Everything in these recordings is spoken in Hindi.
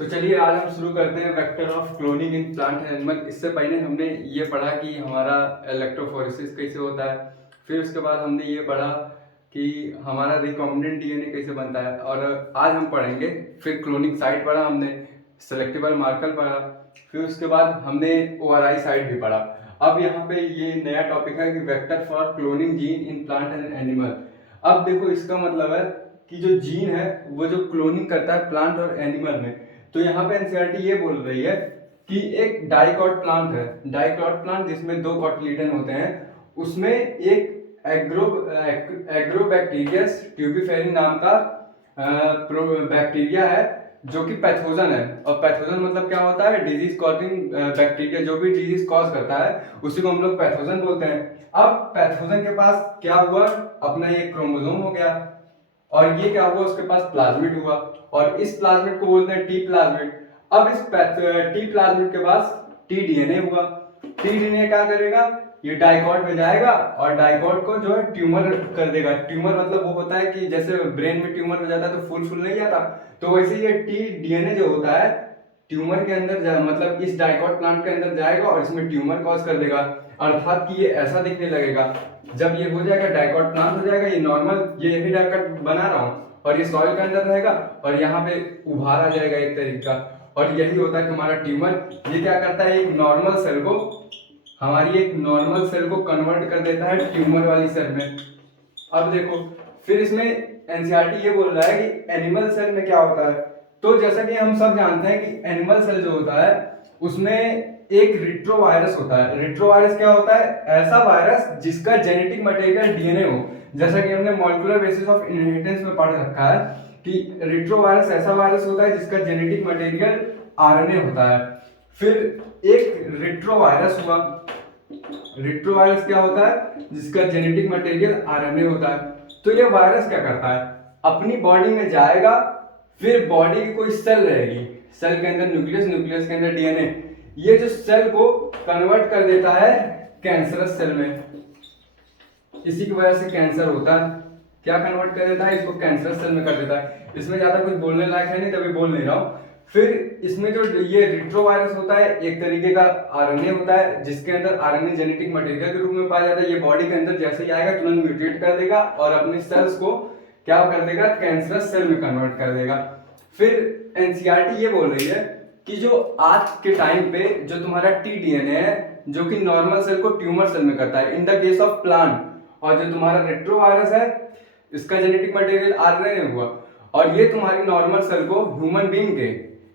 तो चलिए आज हम शुरू करते हैं vector of cloning in plant and animal. इससे पहले हमने ये पढ़ा कि हमारा इलेक्ट्रोफोरेसिस कैसे होता है। फिर उसके बाद हमने ये पढ़ा कि हमारा रिकॉम्बिनेंट डीएनए कैसे बनता है। और आज हम पढ़ेंगे, फिर क्लोनिंग साइट पढ़ा हमने, सेलेक्टेबल मार्कर पढ़ा, फिर उसके बाद हमने ओआरआई साइट भी पढ़ा। अब यहाँ पे ये नया टॉपिक है कि vector for cloning gene in plant and animal. अब देखो इसका मतलब है कि जो जीन है वो जो क्लोनिंग करता है प्लांट और एनिमल में, तो यहाँ पे एनसीईआरटी ये बोल रही है कि एक डाइकॉट प्लांट है, डाइकॉट प्लांट जिसमें दो कॉटिलिडन होते हैं, उसमें एक एग्रोबैक्टीरियस ट्यूबिफेरिन नाम का बैक्टीरिया है जो कि पैथोजन है। और पैथोजन मतलब क्या होता है? डिजीज कॉजिंग बैक्टीरिया, जो भी डिजीज कॉज करता है उसी को हम लोग पैथोजन बोलते हैं। अब पैथोजन के पास क्या हुआ? अपना ये क्रोमोसोम हो गया, और ये क्या हुआ? उसके पास प्लाज्मिड हुआ, और इस प्लाज्मिड को बोलते हैं टी प्लाज्मिड। अब इस टी प्लाज्मिड के पास टी डीएनए हुआ। टी डीएनए क्या करेगा? ये डाइकॉट में जाएगा और डाइकॉट को जो है ट्यूमर कर देगा। ट्यूमर मतलब वो होता है कि जैसे ब्रेन में ट्यूमर हो जाता है तो फूल नहीं जाता, तो वैसे ये टी डीएनए जो होता है ट्यूमर के अंदर मतलब इस डाइकॉट प्लांट के अंदर जाएगा और इसमें ट्यूमर कॉज कर देगा। अर्थात कि ये ऐसा दिखने लगेगा। जब ये हो जाएगा, डाइकॉट प्लांट हो जाएगा, ये नॉर्मल ये यही डाइकॉट बना रहा हूँ, और ये सॉइल के अंदर रहेगा और यहाँ पे उभार आ जाएगा एक तरीके का, और यही होता है तुम्हारा ट्यूमर। ये क्या करता है? एक नॉर्मल सेल को, हमारी एक नॉर्मल सेल को कन्वर्ट कर देता है ट्यूमर वाली सेल में। अब देखो, फिर इसमें एनसीईआरटी ये बोल रहा है कि एनिमल सेल में क्या होता है। तो जैसा कि हम सब जानते हैं कि एनिमल सेल जो होता है उसमें एक रिट्रोवायरस होता है। रिट्रोवायरस क्या होता है? ऐसा वायरस जिसका जेनेटिक मटेरियल डीएनए हो। जैसा कि हमने मॉलिक्यूलर बेसिस ऑफ इनहेरिटेंस में पढ़ रखा है कि रिट्रोवायरस ऐसा वायरस होता है जिसका जेनेटिक मटेरियल आरएनए होता है। फिर एक रिट्रोवायरस हुआ। रिट्रोवायरस क्या होता है? जिसका जेनेटिक मटेरियल आरएनए होता है। तो ये वायरस क्या करता है? अपनी बॉडी में जाएगा, फिर बॉडी की कोई सेल रहेगी, सेल के अंदर न्यूक्लियस, न्यूक्लियस के अंदर डीएनए, ये जो सेल को कन्वर्ट कर देता है कैंसरस सेल में। इसी की वजह से कैंसर होता है। क्या कन्वर्ट कर देता है? इसको कैंसरस सेल में कर देता है। इसमें ज्यादा कुछ बोलने लायक है नहीं, तभी बोल नहीं रहा हूं। फिर इसमें जो ये रिट्रोवायरस होता है एक तरीके का आरएनए होता है, जिसके अंदर आरएनए जेनेटिक मटेरियल के रूप में पाया जाता है। ये बॉडी के अंदर जैसे ही आएगा तुरंत म्यूटेट कर देगा और अपने सेल्स को क्या कर देगा? कैंसरस सेल में कन्वर्ट कर देगा। फिर एनसीईआरटी ये बोल रही है कि जो आज के टाइम पे जो तुम्हारा टी डीएनए है जो कि नॉर्मल सेल को ट्यूमर सेल में करता है in the case of plant, और जो तुम्हारा रेट्रोवायरस है इसका जेनेटिक मटेरियल आरएनए हुआ, और ये तुम्हारी नॉर्मल सेल को ह्यूमन बीइंग के,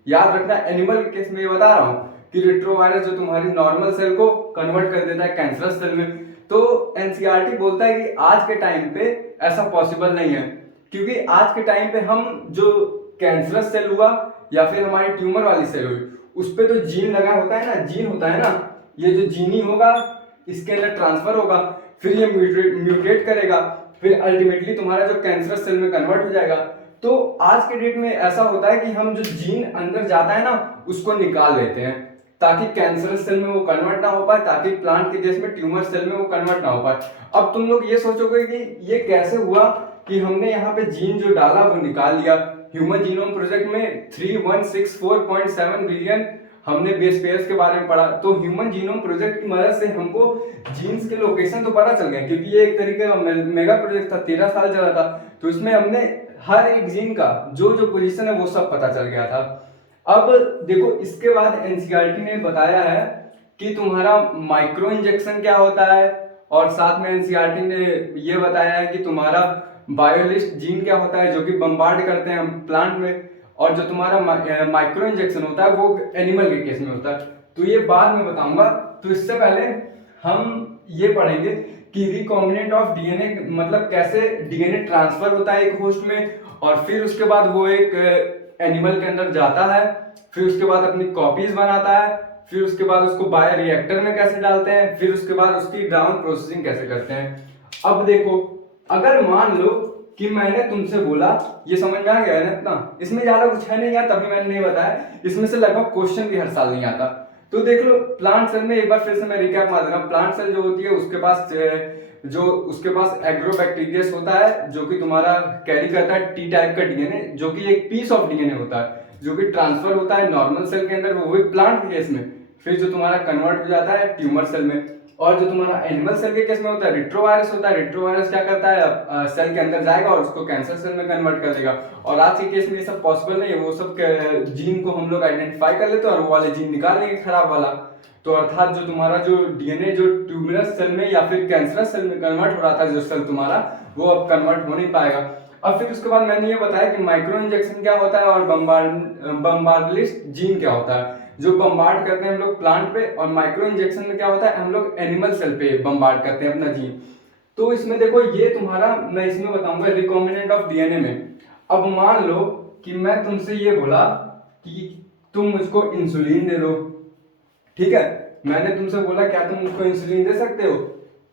याद रखना एनिमल के केस में ये बता रहा हूं कि रेट्रोवायरस जो तुम्हारी नॉर्मल सेल को कन्वर्ट कर देता है कैंसरस सेल में। तो एनसीईआरटी बोलता है कि आज के टाइम पे ऐसा पॉसिबल नहीं है, क्योंकि आज के टाइम पे हम जो कैंसरस सेल हुआ या फिर हमारी ट्यूमर वाली सेल हुई उस पे तो जीन लगा होता है ना, जीन होता है ना, ये जो जीनी होगा इसके अंदर ट्रांसफर होगा, फिर ये म्यूटेट करेगा, फिर अल्टीमेटली तुम्हारा जो कैंसरस सेल में कन्वर्ट हो जाएगा। तो आज के डेट में ऐसा होता है कि हम जो जीन अंदर जाता है ना उसको निकाल लेते हैं ताकि कैंसरस सेल में वो कन्वर्ट ना हो पाए, ताकि प्लांट के केस में ट्यूमर सेल में वो कन्वर्ट ना हो पाए। अब तुम लोग ये सोचोगे कि ये कैसे हुआ कि हमने यहाँ पे जीन जो डाला वो निकाल लिया। ह्यूमन जीनोम प्रोजेक्ट में 3164.7 बिलियन हमने बेस पेयर्स के बारे में पढ़ा। तो ह्यूमन जीनोम प्रोजेक्ट की मदद से हमको जीन्स के लोकेशन तो पता चल गए, क्योंकि ये एक तरीके का मेगा प्रोजेक्ट था, 13 साल चला था। तो इसमें हमने हर एक जीन का जो जो पोजीशन है वो सब पता चल गया था। अब देखो, इसके बाद एनसीईआरटी ने बताया है कि तुम्हारा माइक्रो इंजेक्शन क्या होता है, और साथ में एनसीईआरटी ने ये बताया है कि तुम्हारा बायोलिस्ट जीन क्या होता है जो कि बम्बार्ड करते हैं प्लांट में, और जो तुम्हारा माइक्रो इंजेक्शन होता है वो एनिमल के केस में होता है। तो ये बाद में बताऊंगा। तो इससे पहले हम ये पढ़ेंगे कि रिकॉम्बिनेंट ऑफ डीएनए मतलब कैसे डीएनए ट्रांसफर होता है एक होस्ट में, और फिर उसके बाद वो एक एनिमल के अंदर जाता है, फिर उसके बाद अपनी कॉपीज बनाता है, फिर उसके बाद उसको बायो रिएक्टर में कैसे डालते हैं, फिर उसके बाद उसकी ग्राउंड प्रोसेसिंग कैसे करते हैं। अब देखो, अगर मान लो कि मैंने तुमसे बोला, ये समझ में आ गया है ना इतना? इसमें ज्यादा कुछ है नहीं यार, तभी मैंने नहीं बताया। इसमें से लगभग क्वेश्चन भी हर साल नहीं आता। तो देख लो, प्लांट सेल में एक बार फिर से मैं रिकैप मार दे रहा हूं। प्लांट सेल जो होती है उसके पास एग्रोबैक्टीरियस होता है जो कि तुम्हारा कैरी करता है टी टाइप का डीएनए, जो कि एक पीस ऑफ डीएनए होता है। जो कि ट्रांसफर होता है नॉर्मल सेल के अंदर, वो भी प्लांट के केस में, फिर जो तुम्हारा कन्वर्ट हो जाता है ट्यूमर सेल में। और जो तुम्हारा एनिमल सेल के केस में होता है रिट्रोवायरस होता है। रिट्रोवायरस क्या करता है, सेल के अंदर जाएगा और उसको कैंसर सेल में कन्वर्ट कर देगा। और आज के केस में ये सब पॉसिबल नहीं है, वो सब जीन को हम लोग आइडेंटिफाई कर लेते हैं और वो वाले जीन निकाल लेंगे खराब वाला। तो अर्थात जो तुम्हारा जो डीएनए जो ट्यूमरस सेल में या फिर कैंसरस सेल में कन्वर्ट हो रहा था जो सेल तुम्हारा, वो अब कन्वर्ट हो नहीं पाएगा। अब फिर उसके बाद मैंने ये बताया कि माइक्रो इंजेक्शन क्या होता है और बम्बार्डिलिस्ट जीन क्या होता है। जो बम्बार्ड करते हैं हम लोग प्लांट पे, और माइक्रो इंजेक्शन में क्या होता है, हम लोग एनिमल सेल पे बम्बार्ड करते हैं अपना जीन। तो इसमें देखो ये तुम्हारा, मैं इसमें बताऊंगा रिकॉम्बिनेंट ऑफ डीएनए में। अब मान लो कि मैं तुमसे ये बोला कि तुम मुझको इंसुलिन दे दो, ठीक है। मैंने तुमसे बोला क्या तुम मुझको इंसुलिन दे सकते हो,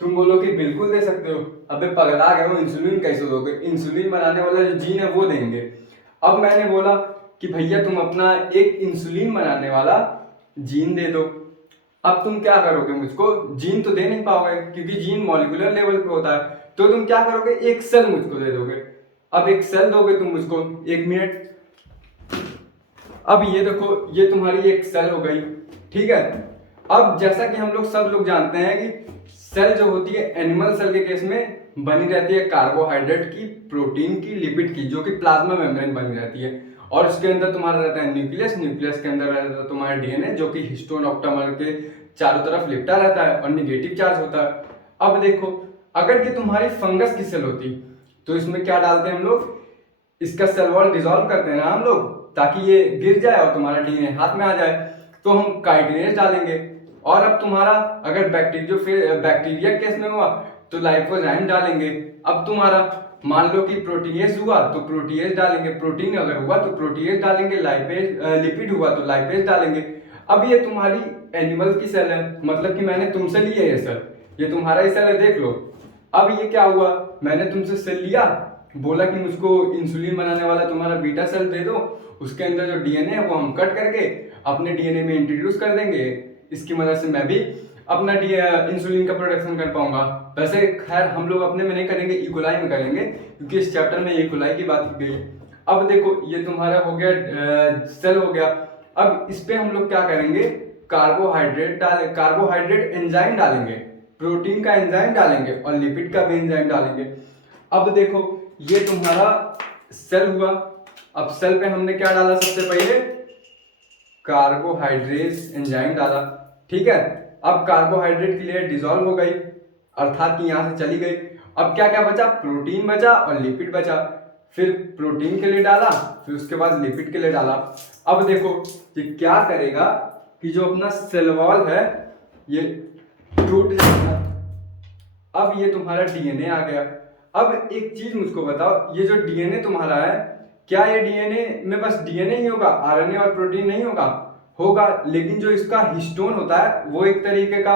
तुम बोलो कि बिल्कुल दे सकते हो। अबे पगला गए हो, इंसुलिन कैसे दोगे, इंसुलिन बनाने वाला जो जीन है वो देंगे। अब मैंने बोला कि भैया तुम अपना एक इंसुलिन बनाने वाला जीन दे दो। अब तुम क्या करोगे, मुझको जीन तो दे नहीं पाओगे क्योंकि जीन मॉलिक्यूलर लेवल पे होता है। तो तुम क्या करोगे, एक सेल मुझको दे दोगे। अब एक सेल दोगे तुम मुझको, एक मिनट। अब ये देखो ये तुम्हारी एक सेल हो गई, ठीक है। अब जैसा कि हम लोग सब लोग जानते हैं कि सेल जो होती है एनिमल सेल के केस में बनी रहती है कार्बोहाइड्रेट की, प्रोटीन की, लिपिड की, जो कि प्लाज्मा मेम्ब्रेन बनी रहती है। और उसके अंदर तुम्हारा रहता है न्यूक्लियस, न्यूक्लियस के अंदर रहता है तुम्हारा डीएनए जो कि हिस्टोन ऑक्टामर के चारों तरफ लिपटा रहता है और निगेटिव चार्ज होता है। अब देखो अगर ये तुम्हारी फंगस की सेल होती तो इसमें क्या डालते हैं हम लोग, इसका सेल वॉल डिसॉल्व करते हैं ना हम लोग ताकि ये गिर जाए और तुम्हारा डीएनए हाथ में आ जाए, तो हम काइटिनेज डालेंगे। और अब तुम्हारा अगर बैक्टीरिया केस में हुआ तो लाइपोजाइम डालेंगे। अब तुम्हारा मान लो कि प्रोटीएज हुआ तो प्रोटीएज डालेंगे, प्रोटीन अगर हुआ तो प्रोटीएज डालेंगे, लाइपेज लिपिड हुआ तो लाइपेज डालेंगे। अब ये तुम्हारी एनिमल की सेल है, मतलब कि मैंने तुमसे ली है ये सेल, ये तुम्हारा ही सेल है, देख लो। अब ये क्या हुआ, मैंने तुमसे सेल लिया, बोला कि मुझको इंसुलिन बनाने वाला तुम्हारा बीटा सेल दे दो, उसके अंदर जो डीएनए है वो हम कट करके अपने डीएनए में इंट्रोड्यूस कर देंगे। इसकी मदद से मैं भी अपना इंसुलिन का प्रोडक्शन कर पाऊंगा। वैसे खैर हम लोग अपने में नहीं करेंगे, इकोलाई में करेंगे क्योंकि इस चैप्टर में इकोलाई की बात की गई। अब देखो ये तुम्हारा हो गया सेल हो गया। अब इस पे हम लोग क्या करेंगे, कार्बोहाइड्रेट एंजाइम डालेंगे, प्रोटीन का एंजाइम डालेंगे और लिपिड का भी एंजाइम डालेंगे। अब देखो ये तुम्हारा सेल हुआ। अब सेल पे हमने क्या डाला, सबसे पहले कार्बोहाइड्रेट एंजाइम डाला, ठीक है। अब कार्बोहाइड्रेट की लेयर डिसॉल्व हो गई, अर्थात कि यहां से चली गई। अब क्या क्या बचा, प्रोटीन बचा और लिपिड बचा। फिर प्रोटीन के लिए डाला, फिर उसके बाद लिपिड के लिए डाला। अब देखो ये क्या करेगा कि जो अपना सेल वॉल है ये टूट जाएगा। अब ये तुम्हारा डीएनए आ गया। अब एक चीज मुझको बताओ, ये जो डीएनए तुम्हारा है, क्या ये डीएनए में बस डीएनए ही होगा, आरएनए और प्रोटीन नहीं होगा? होगा, लेकिन जो इसका हिस्टोन होता है वो एक तरीके का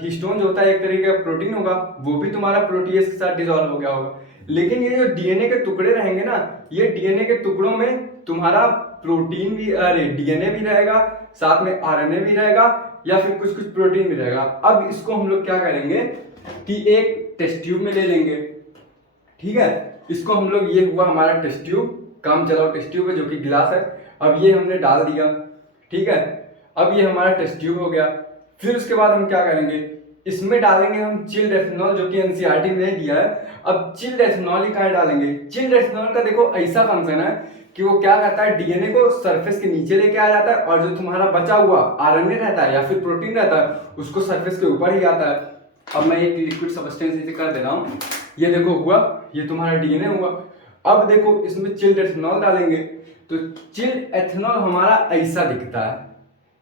हिस्टोन जो होता है एक तरीके का प्रोटीन होगा, वो भी तुम्हारा प्रोटीएज के साथ डिसॉल्व हो गया होगा। लेकिन ये जो डीएनए के टुकड़े रहेंगे ना, ये डीएनए के टुकड़ों में तुम्हारा प्रोटीन भी, अरे डीएनए भी रहेगा, साथ में आरएनए भी रहेगा या फिर कुछ कुछ प्रोटीन भी रहेगा। अब इसको हम लोग क्या करेंगे कि एक टेस्ट ट्यूब में ले लेंगे, ठीक है। इसको हम लोग, ये हुआ हमारा टेस्ट ट्यूब, काम चलाओ टेस्ट ट्यूब है जो कि गिलास है। अब ये हमने डाल दिया, ठीक है। अब ये हमारा टेस्ट ट्यूब हो गया। फिर उसके बाद हम क्या करेंगे, इसमें डालेंगे हम चिल्ड एथेनॉल जो कि एनसीईआरटी में दिया है। अब चिल्ड एथेनॉल ही कहाँ डालेंगे, चिल्ड एथेनॉल का देखो ऐसा फंक्शन है कि वो क्या करता है, डीएनए को सरफेस के नीचे लेके आ जाता है और जो तुम्हारा बचा हुआ आरएनए रहता है या फिर प्रोटीन रहता है उसको सरफेस के ऊपर ही आता है। अब मैं एक लिक्विड सब्सटेंस इसे कर दे रहा हूँ, ये देखो हुआ, ये तुम्हारा डीएनए हुआ। अब देखो इसमें चिल्ड एथेनॉल डालेंगे, तो चिल्ड एथेनॉल हमारा ऐसा दिखता है,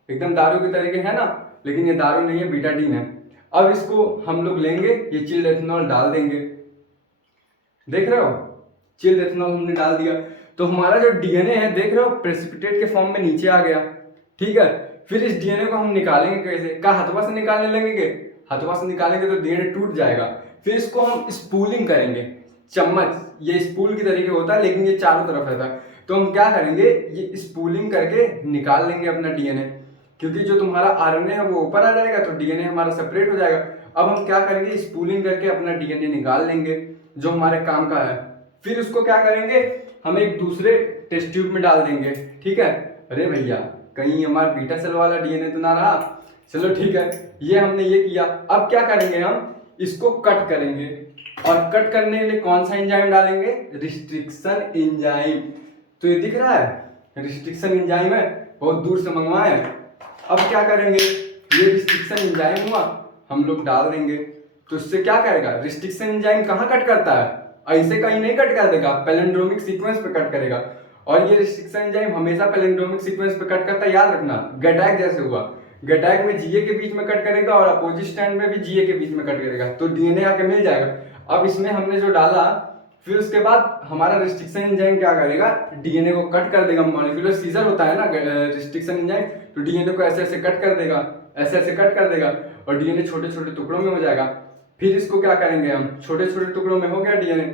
एकदम दारू के तरीके है ना, लेकिन ये दारू नहीं है, बीटाडीन है। अब इसको हम लोग लेंगे, ये चिल्ड एथेनॉल डाल देंगे, देख रहे हो, चिल्ड एथेनॉल हमने डाल दिया तो हमारा जो डीएनए है देख रहे हो प्रेसिपिटेट के फॉर्म में नीचे आ गया, ठीक है। फिर इस डीएनए को हम निकालेंगे कैसे, का हथवा से निकालने लगेंगे, हथवा से निकालेंगे तो डीएनए टूट जाएगा। फिर इसको हम स्पूलिंग करेंगे, चम्मच, ये स्पूल की तरीके होता है लेकिन ये चारों तरफ रहता है। तो हम क्या करेंगे, ये स्पूलिंग करके निकाल लेंगे अपना डीएनए, क्योंकि जो तुम्हारा आरएनए है वो ऊपर आ जाएगा तो डीएनए हमारा सेपरेट हो जाएगा। अब हम क्या करेंगे, स्पूलिंग करके अपना डीएनए निकाल लेंगे जो हमारे काम का है। फिर उसको क्या करेंगे, हम एक दूसरे टेस्ट ट्यूब में डाल देंगे, ठीक है। अरे भैया कहीं हमारा बीटा सेल वाला डीएनए तो ना रहा। चलो ठीक है, ये हमने ये किया। अब क्या करेंगे, हम इसको कट करेंगे, और कट करने के लिए कौन सा एंजाइम डालेंगे, रिस्ट्रिक्शन एंजाइम। तो ये दिख रहा है रिस्ट्रिक्शन एंजाइम है, बहुत दूर से मंगवाए हैं। अब क्या करेंगे, ये रिस्ट्रिक्शन एंजाइम हुआ, हम लोग डाल देंगे। तो इससे क्या करेगा, रिस्ट्रिक्शन एंजाइम कहाँ कट करता है, ऐसे कहीं नहीं कट कर देगा, पैलिंड्रोमिक सीक्वेंस पे कट करेगा। और ये रिस्ट्रिक्शन एंजाइम हमेशा पैलिंड्रोमिक सीक्वेंस पे कट करता है, याद रखना। गैटाक जैसे हुआ, गैटाक में जीए के बीच में कट करेगा और अपोजिट स्टैंड में भी जीए के बीच में कट करेगा, तो डीएनए आके मिल जाएगा। अब इसमें हमने जो डाला, फिर उसके बाद हमारा रिस्ट्रिक्शन एंजाइम क्या करेगा, डीएनए को कट कर देगा। मॉलिक्यूलर सीजर होता है ना रिस्ट्रिक्शन एंजाइम, तो डीएनए को ऐसे ऐसे कट कर देगा, ऐसे ऐसे कट कर देगा, और डीएनए छोटे छोटे टुकड़ों में हो जाएगा। फिर इसको क्या करेंगे, हम छोटे छोटे टुकड़ों में हो गया डीएनए।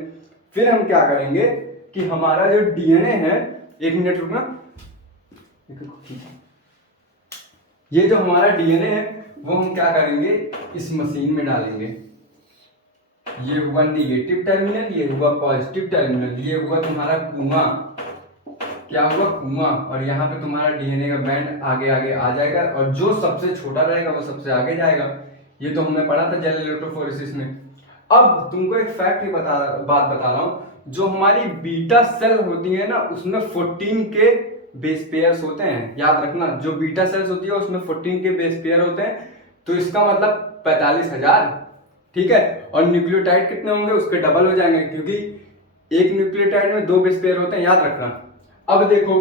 फिर हम क्या करेंगे कि हमारा जो डीएनए है, एक मिनट रुकना, ये जो हमारा डीएनए है वो हम क्या करेंगे, इस मशीन में डालेंगे। ये हुआ निगेटिव टर्मिनल, ये हुआ पॉजिटिव टर्मिनल, ये हुआ तुम्हारा कुआं, क्या हुआ कुआं, और यहाँ पे तुम्हारा डीएनए का बैंड आगे आगे आ जाएगा, और जो सबसे छोटा रहेगा वो सबसे आगे जाएगा। ये तो हमने पढ़ा था जेल इलेक्ट्रोफोरेसिस में। अब तुमको एक फैक्ट बात बता रहा हूँ, जो हमारी बीटा सेल होती है ना, उसमें 14 के बेस पेयर्स होते हैं, याद रखना। जो बीटा सेल्स होती है उसमें 14 के बेस पेयर होते हैं, तो इसका मतलब 45,000, ठीक है। और न्यूक्लियोटाइड कितने होंगे, उसके डबल हो जाएंगे, क्योंकि एक न्यूक्लियोटाइड में 2 बेस पेयर होते हैं, याद रखना। अब देखो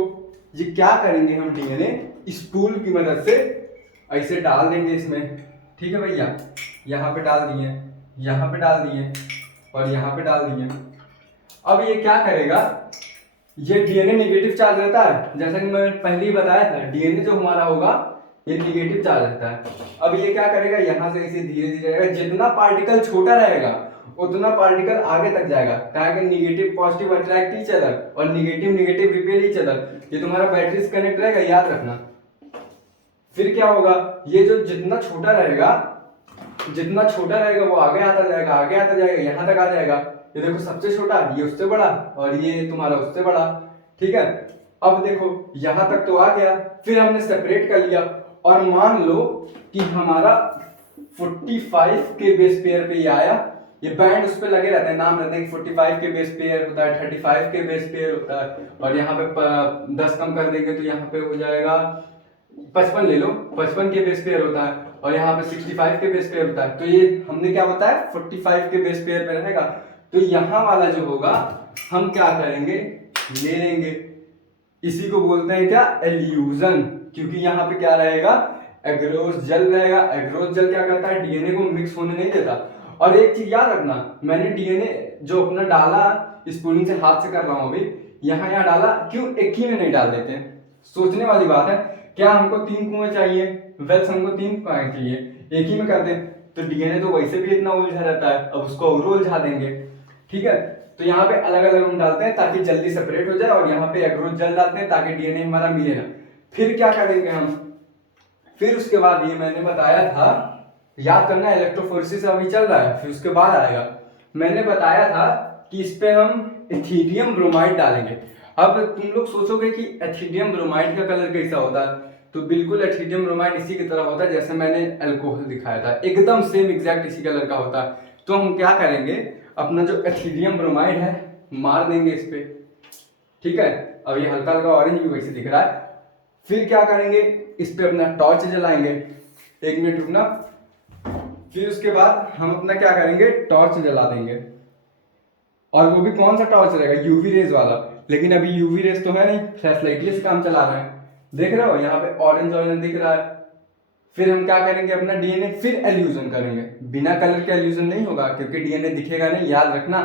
ये क्या करेंगे, हम डीएनए स्पूल की मदद से ऐसे डाल देंगे इसमें, ठीक है भैया। यहाँ पे डाल दिए, यहाँ पे डाल दिए, और यहाँ पे डाल दिए। अब ये क्या करेगा, ये डीएनए नेगेटिव चार्ज रहता है, जैसा कि मैंने पहले ही बताया था, डीएनए जो हमारा होगा ये नेगेटिव चार्ज रहता है। अब ये क्या करेगा, यहाँ से इसे धीरे धीरे जाएगा, जितना पार्टिकल छोटा रहेगा उतना पार्टिकल आगे तक जाएगा, ताकि negative positive attract each other और negative negative repel each other. ये तुम्हारा बैटरी से कनेक्ट रहेगा, याद रखना। फिर क्या होगा, ये जो जितना छोटा रहेगा वो आगे आता जाएगा, आगे आता जाएगा, यहाँ तक आ जाएगा। ये देखो सबसे छोटा, ये उससे बड़ा, और ये तुम्हारा उससे बड़ा, ठीक है। अब देखो यहाँ तक तो आ गया, फिर हमने सेपरेट कर लिया, और मान लो कि हमारा 45 के बेस पेयर पे ये आया। ये बैंड उस पे लगे रहते हैं, नाम रहते हैं कि 45 के बेस पेयर होता है, 35 के बेस पेयर होता है, और यहाँ पे 10 कम कर देंगे तो यहाँ पे हो जाएगा 55, ले लो 55 के बेस पेयर होता है, और यहाँ पे 65 के बेस पेयर होता है। तो ये हमने क्या बताया, 45 के बेस पेयर पे रहेगा। तो यहाँ वाला जो होगा हम क्या करेंगे, ले लेंगे, इसी को बोलते हैं क्या, एल्यूजन। क्योंकि यहाँ पे क्या रहेगा, एग्रोस जल रहेगा। एग्रोस जल क्या करता है, डीएनए को मिक्स होने नहीं देता। और एक चीज याद रखना, मैंने डीएनए जो अपना डाला, स्पूलिंग से हाथ से कर रहा हूं अभी, यहाँ डाला, क्यों एक ही में नहीं डाल देते, सोचने वाली बात है। क्या हमको 3 कुएं चाहिए, वेल्स हमको 3 कुएं चाहिए, एक ही में कर दे तो डीएनए तो वैसे भी इतना उलझा रहता है, अब उसको और उलझा देंगे, ठीक है। तो यहाँ पे अलग अलग हम डालते हैं ताकि जल्दी सेपरेट हो जाए, और यहाँ पे एग्रोस जल डालते हैं ताकि डीएनए हमारा मिले ना। फिर क्या करेंगे हम, फिर उसके बाद ये मैंने बताया था, याद करना, इलेक्ट्रोफोरेसिस अभी चल रहा है, फिर उसके बाद आएगा। मैंने बताया था कि इस पे हम एथिडियम ब्रोमाइड डालेंगे। अब तुम लोग सोचोगे कि एथिडियम ब्रोमाइड का कलर कैसा होता है, तो बिल्कुल एथिडियम ब्रोमाइड इसी की तरह होता है जैसे मैंने अल्कोहल दिखाया था, एकदम सेम एग्जैक्ट इसी कलर का होता है। तो हम क्या करेंगे, अपना जो एथिडियम ब्रोमाइड है मार देंगे इस पे, ठीक है। अब ये हल्का हल्का ऑरेंज भी वैसे दिख रहा है। फिर क्या करेंगे, इस पे अपना टॉर्च जलाएंगे, 1 मिनट रुकना। फिर उसके बाद हम अपना क्या करेंगे, टॉर्च जला देंगे, और वो भी कौन सा टॉर्च रहेगा, यूवी रेज वाला। लेकिन अभी यूवी रेज तो है नहीं, फ्लैशलाइट से काम चला रहे हैं, देख रहे हो यहाँ पे ऑरेंज ऑरेंज दिख रहा है। फिर हम क्या करेंगे, अपना डीएनए फिर एल्यूजन करेंगे। बिना कलर के एल्यूजन नहीं होगा, क्योंकि डीएनए दिखेगा नहीं, याद रखना।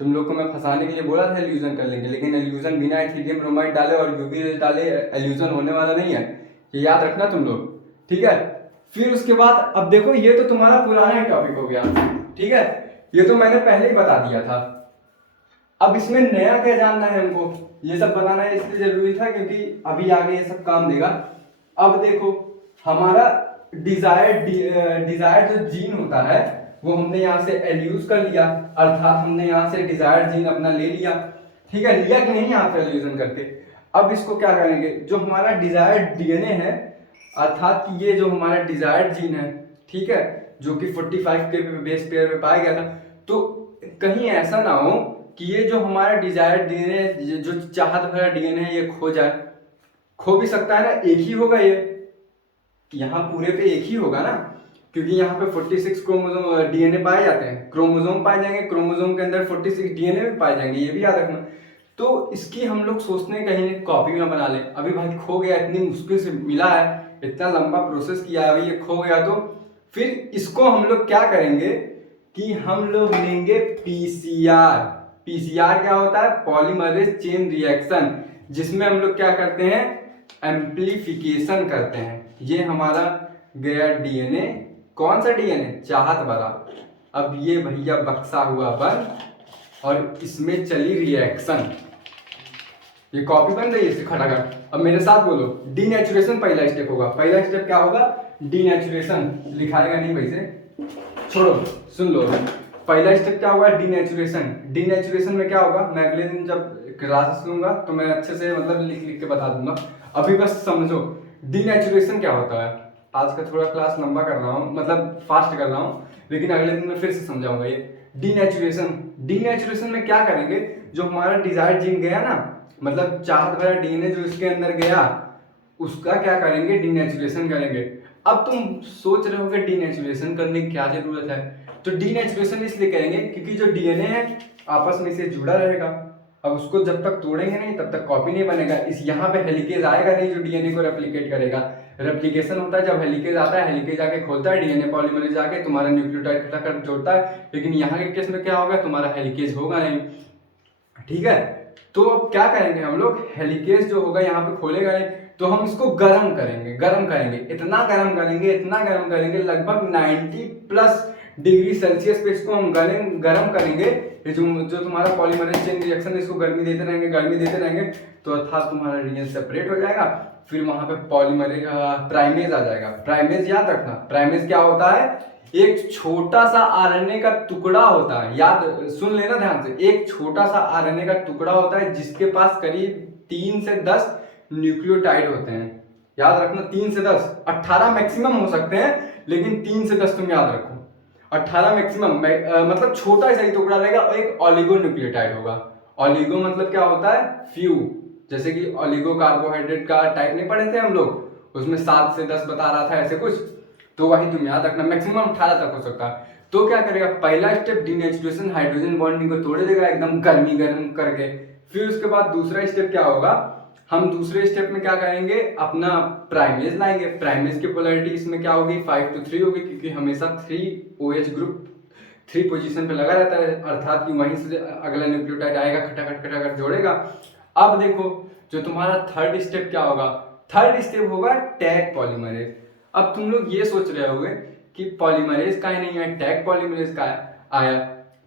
तुम लोग को मैं फंसाने के लिए बोला था एल्यूजन कर लेंगे, लेकिन एल्यूजन बिना एथिडियम ब्रोमाइड डाले और यूवी रेज डाले एल्यूजन होने वाला नहीं है, ये याद रखना तुम लोग, ठीक है। फिर उसके बाद अब देखो, ये तो तुम्हारा पुराना ही टॉपिक हो गया, ठीक है, ये तो मैंने पहले ही बता दिया था। अब इसमें नया क्या जानना है हमको, ये सब बताना इसलिए जरूरी था क्योंकि अभी आगे ये सब काम देगा। अब देखो हमारा डिजायर्ड जो जीन होता है वो हमने यहाँ से एल्यूज कर लिया, अर्थात हमने यहाँ से डिजायर्ड जीन अपना ले लिया, ठीक है, लिया कि नहीं यहाँ पे एल्यूजन करके। अब इसको क्या करेंगे, जो हमारा डिजायर्ड डीएनए है, अर्थात कि ये जो हमारा डिजायर्ड जीन है, ठीक है, जो कि 45 के बेस पेयर में पाया गया था, तो कहीं ऐसा ना हो कि ये जो हमारा डिजायर्ड डीएनए, जो चाहत भरा डीएनए है, ये खो जाए। खो भी सकता है ना, एक ही होगा ये, यहाँ पूरे पे एक ही होगा ना, क्योंकि यहाँ पे 46 क्रोमोसोम डीएनए पाए जाते हैं, क्रोमोसोम पाए जाएंगे, क्रोमोसोम के अंदर 46 डीएनए भी पाए जाएंगे, ये भी याद रखना। तो इसकी हम लोग सोचते हैं कहीं कॉपी में बना लें। अभी भाई खो गया, इतनी मुश्किल से मिला है, इतना लंबा प्रोसेस किया है, अभी ये खो गया, तो फिर इसको हम लोग क्या करेंगे कि हम लोग लेंगे पीसीआर। पीसीआर क्या होता है, पॉलीमरेज चेन रिएक्शन, जिसमें हम लोग क्या करते हैं, एम्प्लीफिकेशन करते हैं। ये हमारा गया डीएनए, कौन सा डीएनए, चाहत भरा। अब ये भैया बक्सा हुआ बंद, और इसमें चली रिएक्शन, ये कॉपी बन रही है इससे खटाखट। अब मेरे साथ बोलो, डीनेचुरेशन पहला स्टेप होगा। पहला स्टेप क्या होगा, डीनेचुरेशन। लिखाएगा नहीं वैसे, छोड़ो, सुन लो। पहला स्टेप क्या होगा, डीनेचुरेशन। डीनेचुरेशन में क्या होगा, मैं अगले दिन जब क्लासेस लूंगा तो मैं अच्छे से मतलब लिख लिख के बता दूंगा, अभी बस समझो डीनेचुरेशन क्या होता है। आज का थोड़ा क्लास लंबा कर रहा हूँ, मतलब फास्ट कर रहा हूँ, लेकिन अगले दिन मैं फिर से समझाऊंगा ये डीनेचुरेशन। डीनेचुरेशन में क्या करेंगे, जो हमारा डिजायर्ड जीन गया ना, मतलब चाहत भरा डीएनए जो इसके अंदर गया, उसका क्या करेंगे, डीनेचुरेशन करेंगे। अब तुम सोच रहे होगे डीनेचुरेशन करने की क्या जरूरत है, तो डीनेचुरेशन इसलिए करेंगे क्योंकि जो डीएनए है आपस में से जुड़ा रहेगा। अब उसको जब तक तोड़ेंगे नहीं तब तक कॉपी नहीं बनेगा। इस यहाँ पे हेलिकेज आएगा नहीं जो डीएनए को रेप्लिकेट करेगा। रेप्लिकेशन होता है जब हेलिकेज आता है, हेलिकेज आके खोलता है, डीएनए पॉलीमरेज आके तुम्हारा न्यूक्लियोटाइड खटाखट जोड़ता है, लेकिन यहाँ के केस में क्या होगा, तुम्हारा हेलिकेज होगा नहीं, ठीक है। तो अब क्या करेंगे हम लोग, हेलिकेज जो होगा यहाँ पे खोलेगा नहीं, तो हम इसको गर्म करेंगे। गर्म करेंगे, इतना गर्म करेंगे, इतना गर्म करेंगे, लगभग 90 प्लस डिग्री सेल्सियस पे इसको हम गर्म करेंगे। ये जो तुम्हारा पॉलीमरेज चेन रिएक्शन, इसको गर्मी देते रहेंगे, गर्मी देते रहेंगे, तो अर्थात तुम्हारा डीएनए सेपरेट हो जाएगा। फिर वहां पे पॉलीमरेज प्राइमेज आ जाएगा। प्राइमेज याद रखना, प्राइमेज क्या होता है, एक छोटा सा आरएनए का टुकड़ा होता है, याद सुन लेना ध्यान से, एक छोटा सा आरएनए का टुकड़ा होता है जिसके पास करीब 3 से 10 न्यूक्लियोटाइड होते हैं। याद रखना 3 से 10, 18 मैक्सिमम हो सकते हैं, लेकिन 3 से 10 तुम याद रखो। 18 मैक्सिमम, मतलब छोटा सा ही टुकड़ा रहेगा, और एक ऑलिगो न्यूक्लियोटाइड होगा। ऑलिगो मतलब क्या होता है, फ्यू, जैसे कि ऑलिगो कार्बोहाइड्रेट का टाइप नहीं पढ़े थे हम लोग, उसमें 7 से 10 बता रहा था ऐसे कुछ, तो वही तुम याद रखना, मैक्सिमम 18 तक हो सकता है। तो क्या करेगा, पहला स्टेप डीनेचुरेशन, हाइड्रोजन बॉन्डिंग को तोड़ देगा एकदम गर्म करके। फिर उसके बाद दूसरा स्टेप क्या होगा, हम दूसरे स्टेप में क्या करेंगे, अपना प्राइमेज लाएंगे। प्राइमेज की पोलैरिटी इसमें क्या होगी, 5 to 3 होगी, क्योंकि हमेशा 3 OH ग्रुप 3 पोजीशन पे लगा रहता है, अर्थात कि वहीं से अगला न्यूक्लियोटाइड आएगा, खटाखट खटाखट जोड़ेगा। अब देखो जो तुम्हारा थर्ड स्टेप क्या होगा, थर्ड स्टेप होगा टैग पॉलीमरेज। अब तुम लोग ये सोच रहे होगे कि पॉलीमरेज का नहीं है, टैग पॉलीमरेज का आया।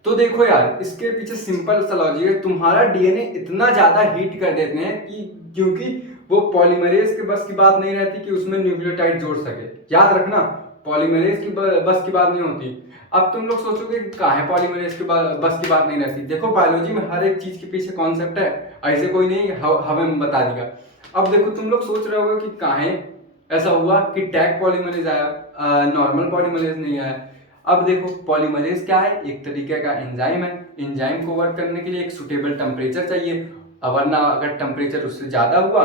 तो देखो यार, इसके पीछे सिंपल सा लॉजिक है, तुम्हारा डीएनए इतना ज्यादा हीट कर देते हैं कि क्योंकि वो पॉलीमरेज के बस की बात नहीं रहती कि उसमें न्यूक्लियोटाइड जोड़ सके। याद रखना, पॉलीमरेज की बस की बात नहीं होती। अब तुम लोग सोचोगे कि कहाँ है पॉलीमरेज की बस की बात नहीं रहती। देखो बायोलॉजी में हर एक चीज के पीछे कॉन्सेप्ट है, ऐसे कोई नहीं हमें बता देगा। अब देखो तुम लोग सोच रहे होगे कि कहाँ है ऐसा हुआ कि टैग पॉलीमरेज आया, नॉर्मल पॉलीमरेज नहीं आया। अब देखो पॉलीमरेज क्या है, एक तरीके का एंजाइम है। एंजाइम को वर्क करने के लिए एक सुटेबल टेम्परेचर चाहिए, वरना अगर टेम्परेचर उससे ज्यादा हुआ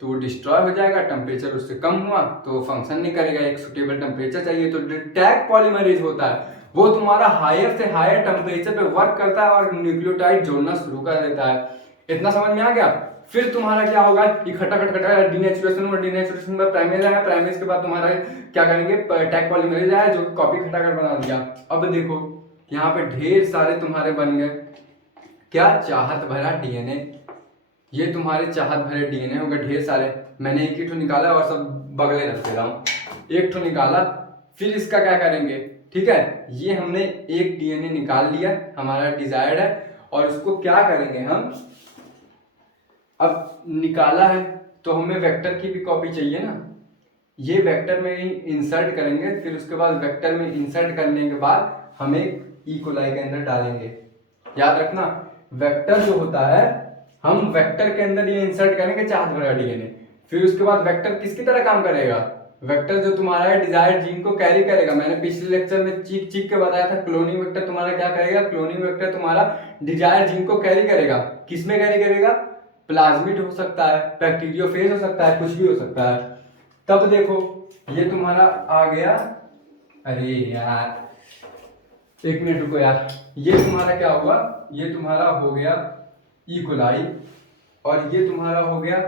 तो वो डिस्ट्रॉय हो जाएगा, टेम्परेचर उससे कम हुआ तो फंक्शन नहीं करेगा। एक सुटेबल टेम्परेचर चाहिए, तो टैग पॉलीमरेज होता है वो तुम्हारा हायर से हायर टेम्परेचर पे वर्क करता है और न्यूक्लियोटाइड जोड़ना शुरू कर देता है। इतना समझ में आ गया। फिर तुम्हारा क्या होगा कि खटाखट डीनेचुरेशन और डीनेचुरेशन में प्राइमेज आया, प्राइमेज के बाद तुम्हारा क्या करेंगे, टैग पॉलीमरेज आया जो कॉपी खटाखट बना दिया। अब देखो यहाँ पे ढेर सारे तुम्हारे बन गए क्या, चाहत भरा डीएनए। ये तुम्हारे चाहत भरे डीएनए हो गए ढेर सारे। मैंने एक ही ठो निकाला और सब बगले रख दे रहा हूँ, एक ठो निकाला। फिर इसका क्या करेंगे, ठीक है, ये हमने एक डीएनए निकाल लिया, हमारा डिजायर्ड है, और उसको क्या करेंगे हम, अब निकाला है तो हमें वेक्टर की भी कॉपी चाहिए ना, ये वेक्टर में ही इंसर्ट करेंगे। फिर उसके बाद वेक्टर में इंसर्ट करने के बाद हमें ई कोलाई के अंदर डालेंगे। याद रखना वेक्टर जो होता है हम वेक्टर के अंदर ये इंसर्ट करेंगे चाहत भरा डीएनए, फिर उसके बाद वेक्टर किसकी तरह काम करेगा, वेक्टर जो तुम्हारा है डिजायर्ड जीन को कैरी करेगा। मैंने पिछले लेक्चर में चीख चीख के बताया था क्लोनिंग वेक्टर तुम्हारा क्या करेगा, क्लोनिंग वेक्टर तुम्हारा डिजायर्ड जीन को कैरी करेगा। किसमें कैरी करेगा, प्लाज्मिड हो सकता है, बैक्टीरियोफेज हो सकता है, कुछ भी हो सकता है। तब देखो ये तुम्हारा आ गया, अरे यार एक मिनट रुको यार, ये तुम्हारा क्या हुआ, ये तुम्हारा हो गया ई कोलाई, और ये तुम्हारा हो गया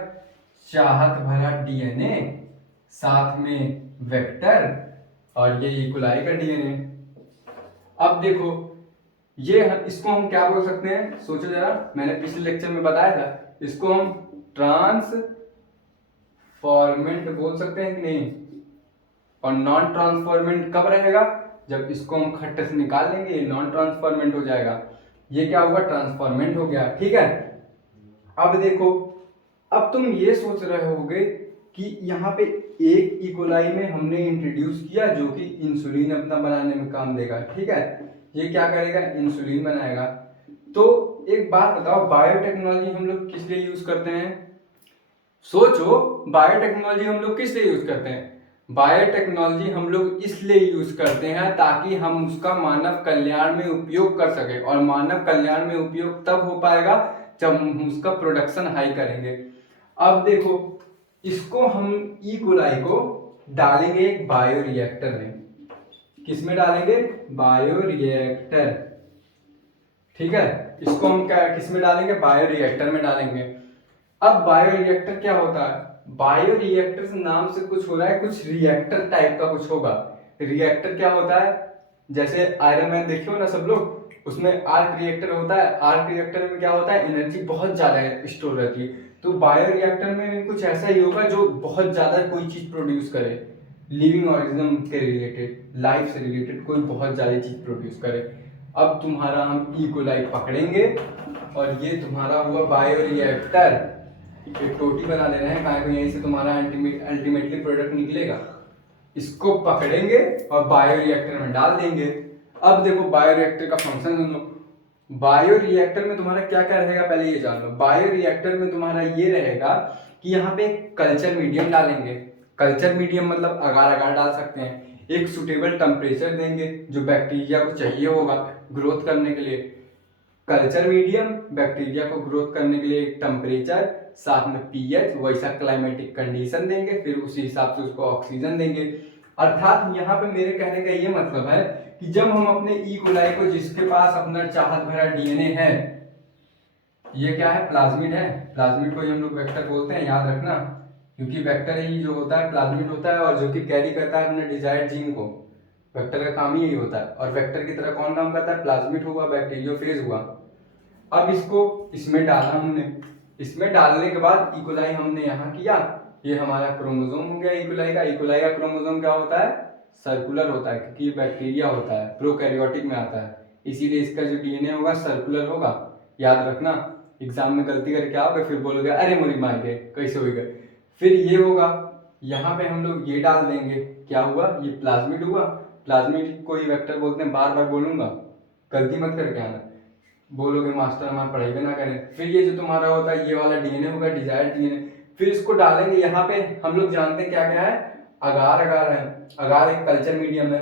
चाहत भरा डीएनए, साथ में वेक्टर, और ये ई कोलाई का डीएनए। अब देखो ये इसको हम क्या बोल सकते हैं, सोचो जरा, मैंने पिछले लेक्चर में बताया था, इसको हम ट्रांसफॉर्मेंट बोल सकते हैं कि नहीं। और नॉन ट्रांसफॉर्मेंट कब रहेगा, जब इसको हम खट्टे से निकाल लेंगे, ये नॉन ट्रांसफॉर्मेंट हो जाएगा, ये क्या हुआ, ट्रांसफॉर्मेंट हो गया। ठीक है, अब देखो, अब तुम ये सोच रहे होगे कि यहाँ पे एक इकोलाई में हमने इंट्रोड्यूस किया जो कि इंसुलिन अपना बनाने में काम देगा। ठीक है, ये क्या करेगा, इंसुलिन बनाएगा। तो एक बात बताओ, बायोटेक्नोलॉजी हम लोग किस लिए यूज करते हैं, सोचो, बायोटेक्नोलॉजी हम लोग किस लिए यूज करते हैं, बायोटेक्नोलॉजी हम लोग इसलिए यूज करते हैं ताकि हम उसका मानव कल्याण में उपयोग कर सके, और मानव कल्याण में उपयोग तब हो पाएगा जब हम उसका प्रोडक्शन हाई करेंगे। अब देखो इसको हम ई कोलाई को डालेंगे एक बायो रिएक्टर में, किसमें डालेंगे, बायो रिएक्टर। ठीक है, इसको हम क्या किसमें डालेंगे, बायो रिएक्टर में डालेंगे। अब बायो रिएक्टर क्या होता है, बायो रिएक्टर से नाम से कुछ हो रहा है, कुछ रिएक्टर टाइप का कुछ होगा। रिएक्टर क्या होता है, जैसे आयरन मैन देखे हो ना सब लोग, उसमें आर्क रिएक्टर होता है, आर्क रिएक्टर में क्या होता है, एनर्जी बहुत ज्यादा स्टोर रहती है। तो बायो रिएक्टर में कुछ ऐसा ही होगा जो बहुत ज्यादा कोई चीज प्रोड्यूस करे, लिविंग ऑर्गेनिज्म के रिलेटेड, लाइफ से रिलेटेड कोई बहुत ज्यादा चीज प्रोड्यूस करे। अब तुम्हारा हम ई कोलाई पकड़ेंगे, और ये तुम्हारा हुआ बायो रिएक्टर, एक टोटी बना लेना है, कहाँ को यहीं से तुम्हारा अल्टीमेटली प्रोडक्ट निकलेगा। इसको पकड़ेंगे और बायो रिएक्टर में डाल देंगे। अब देखो बायो रिएक्टर का फंक्शन सुनो, बायो रिएक्टर में तुम्हारा क्या क्या रहेगा पहले ये जान लो। बायो रिएक्टर में तुम्हारा ये रहेगा कि यहाँ पे कल्चर मीडियम डालेंगे, कल्चर मीडियम मतलब अगार अगार डाल सकते हैं, एक सुटेबल टेम्परेचर देंगे जो बैक्टीरिया को चाहिए होगा ग्रोथ करने के लिए, कल्चर मीडियम, बैक्टीरिया को ग्रोथ करने के लिए एक टेम्परेचर, साथ में पीएच, वैसा क्लाइमेटिक कंडीशन देंगे, फिर उसी हिसाब से उसको ऑक्सीजन देंगे। अर्थात यहाँ पे मेरे कहने का ये मतलब है कि जब हम अपने ई कोलाई को, जिसके पास अपना चाहत भरा डीएनए है, ये क्या है, प्लाज्मिड है, प्लाज्मिड को ही हम लोग वेक्टर बोलते हैं, याद रखना, क्योंकि वेक्टर ही जो होता है प्लाज्मिड होता है, और जो कि कैरी करता है अपने डिजायर्ड जीन को। वेक्टर का काम ही यही होता है, और वेक्टर की तरह कौन काम करता है, प्लाज्मिड हुआ, बैक्टीरियोफेज हुआ। अब इसको इसमें डाला हमने, इसमें डालने के बाद इकोलाई हमने यहाँ किया, ये हमारा क्रोमोसोम हो गया इकोलाई का। इकोलाई का क्रोमोसोम क्या होता है, सर्कुलर होता है, क्योंकि बैक्टीरिया होता है, प्रोकैरियोटिक में आता है, इसीलिए इसका जो डीएनए होगा सर्कुलर होगा। याद रखना, एग्जाम में गलती करके आओगे फिर बोलोगे अरे मुरी मार गए, कैसे हो गए। फिर ये होगा, यहाँ पे हम लोग ये डाल देंगे, क्या हुआ, ये प्लाज्मिड हुआ, प्लाज्मिड को ही वेक्टर बोलते हैं, बार बार बोलूंगा, गलती मत करके आना, बोलोगे मास्टर हमारा पढ़ाई भी ना करें। फिर ये जो तुम्हारा होता है ये वाला डीएनए होगा, डिजायर्ड डीएनए, फिर इसको डालेंगे यहाँ पे। हम लोग जानते हैं क्या क्या है, अगार अगार है, अगार एक कल्चर मीडियम है,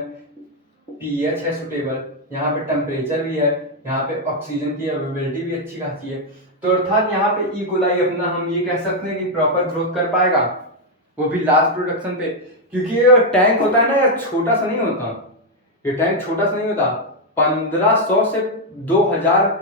पीएच है सुटेबल, यहाँ पे टेम्परेचर भी है, यहाँ पे ऑक्सीजन की अवेलेबिलिटी भी अच्छी खासी है। तो अर्थात यहाँ पे ई कोलाई अपना हम ये कह सकते हैं कि प्रॉपर ग्रोथ कर पाएगा, वो भी लार्ज प्रोडक्शन पे, क्योंकि ये टैंक होता है ना यार, छोटा सा नहीं होता, ये टैंक छोटा सा नहीं होता, 1500 से 2000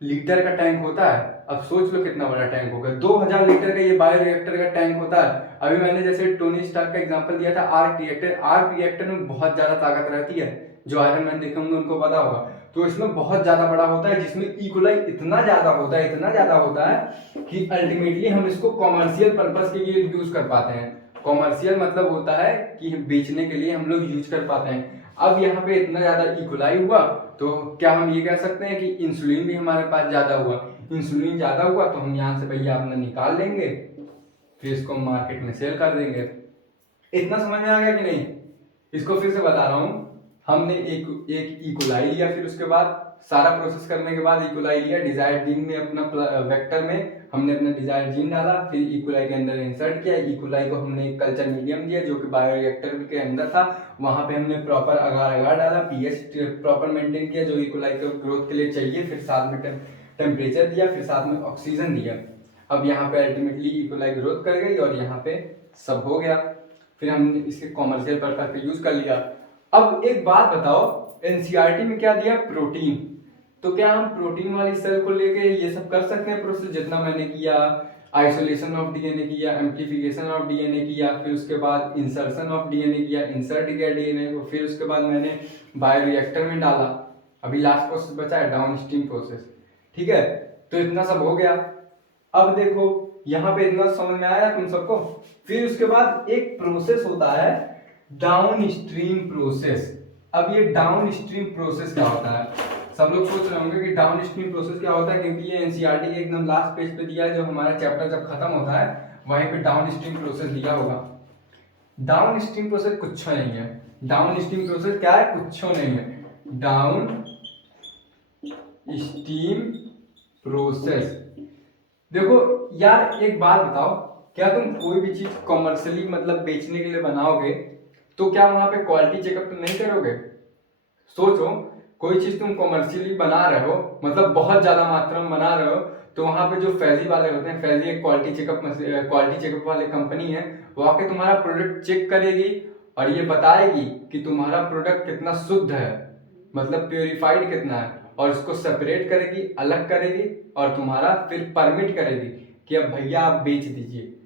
लीटर का टैंक होता है। अब सोच लो कितना बड़ा टैंक होगा, 2000 लीटर का ये बायो रिएक्टर का टैंक होता है। अभी मैंने जैसे टोनी स्टार्क का एग्जांपल दिया था आर्क रिएक्टर, आर्क रिएक्टर में बहुत ज्यादा ताकत रहती है, जो आयरन मैन देखे होंगे उनको पता होगा। तो इसमें बहुत ज्यादा बड़ा होता है, जिसमें ई कोलाई इतना ज्यादा होता है, इतना ज्यादा होता है कि अल्टीमेटली हम इसको कॉमर्शियल पर्पस के लिए यूज कर पाते हैं। कॉमर्शियल मतलब होता है कि बेचने के लिए हम लोग यूज कर पाते हैं। अब यहाँ पे इतना ज्यादा ई कोलाई हुआ, तो क्या हम ये कह सकते हैं कि इंसुलिन भी हमारे पास ज्यादा हुआ। इंसुलिन ज्यादा हुआ तो हम यहाँ से भैया अपना निकाल लेंगे, फिर इसको मार्केट में सेल कर देंगे। इतना समझ में आ गया कि नहीं? इसको फिर से बता रहा हूँ, हमने एक ई कोलाई लिया, फिर उसके बाद सारा प्रोसेस करने के बाद ई कोलाई लिया, डिजायर्ड जीन में अपना वेक्टर में हमने अपना डिजायर जीन डाला, फिर इकोलाई के अंदर इंसर्ट किया, इकोलाई को हमने एक कल्चर मीडियम दिया जो कि बायोरिएक्टर के अंदर था, वहां पे हमने प्रॉपर अगार अगार डाला, पीएच प्रॉपर मेंटेन किया जो इकोलाई को ग्रोथ के लिए चाहिए, फिर साथ में टेम्परेचर दिया, फिर साथ में ऑक्सीजन दिया। अब यहाँ पे अल्टीमेटली इकोलाई ग्रोथ कर गई और यहाँ पे सब हो गया। फिर हमने इसके कॉमर्शियल पर्पज पे यूज कर लिया। अब एक बात बताओ, एनसीईआरटी में क्या दिया, प्रोटीन, तो क्या हम प्रोटीन वाली सेल को लेके ये सब कर सकते हैं प्रोसेस जितना मैंने किया, आइसोलेशन ऑफ डीएनए किया, एम्प्लीफिकेशन ऑफ डीएनए किया, फिर उसके बाद इंसर्शन ऑफ डीएनए किया, इंसर्ट किया डीएनए को, फिर उसके बाद मैंने बायोरिएक्टर में डाला, अभी लास्ट प्रोसेस बचा है डाउनस्ट्रीम प्रोसेस, ठीक है। तो इतना सब हो गया। अब देखो यहाँ पे इतना समझ में आया तुम सबको। फिर उसके बाद एक प्रोसेस होता है डाउनस्ट्रीम प्रोसेस। अब ये डाउनस्ट्रीम प्रोसेस क्या होता है, सब लोग सोच रहे होंगे कि डाउनस्ट्रीम प्रोसेस क्या होता है, क्योंकि ये एनसीईआरटी के एकदम लास्ट पेज पे दिया है, जब हमारा चैप्टर जब खत्म होता है वहीं पे डाउनस्ट्रीम प्रोसेस दिया होगा। डाउनस्ट्रीम प्रोसेस कुछ नहीं है, डाउनस्ट्रीम प्रोसेस क्या है, कुछ नहीं है, डाउन स्ट्रीम प्रोसेस। देखो यार एक बात बताओ, क्या तुम कोई भी चीज कॉमर्शियली मतलब बेचने के लिए बनाओगे तो क्या वहां पे क्वालिटी चेकअप तो नहीं करोगे। सोचो कोई चीज तुम कॉमर्शियली बना रहे हो, मतलब बहुत ज्यादा मात्रा में बना रहे हो, तो वहां पे जो फैजी वाले होते हैं, फैजी एक क्वालिटी चेकअप वाले कंपनी है, वो आके तुम्हारा प्रोडक्ट चेक करेगी और ये बताएगी कि तुम्हारा प्रोडक्ट कितना शुद्ध है, मतलब प्योरीफाइड कितना है, और उसको सेपरेट करेगी, अलग करेगी और तुम्हारा फिर परमिट करेगी कि अब भैया आप बेच दीजिए।